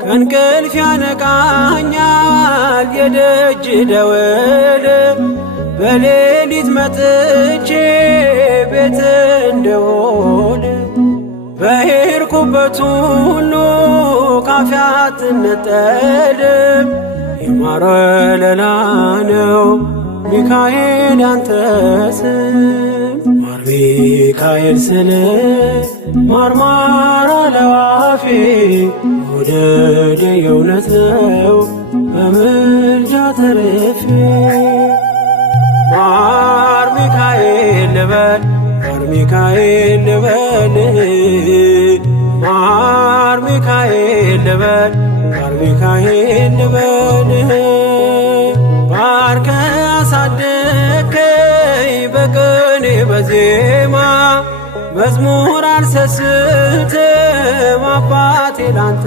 ከእንቅልፍ ያነቃኛል የደጅ ደወል በሌሊት መጥቼ ቤት እንደውል በሄድኩበት ሁሉ ካፌ አትነጠልም የማር ወለላ ነው ሚካኤል ያንተ ስም ማር ሚካኤል ስል ማርማር አለው አፌ መውደድ የእውነት ነው በምልጃ ተርፌ ማር ሚካኤል ልበል ማር ሚካኤል ልበል ማር ሚካኤል ልበል ማር ሚካኤል ልበል ባርከ አሳደከኝ በቅኔ በዜማ መዝሙር አልሰስትም አባቴ ላንተ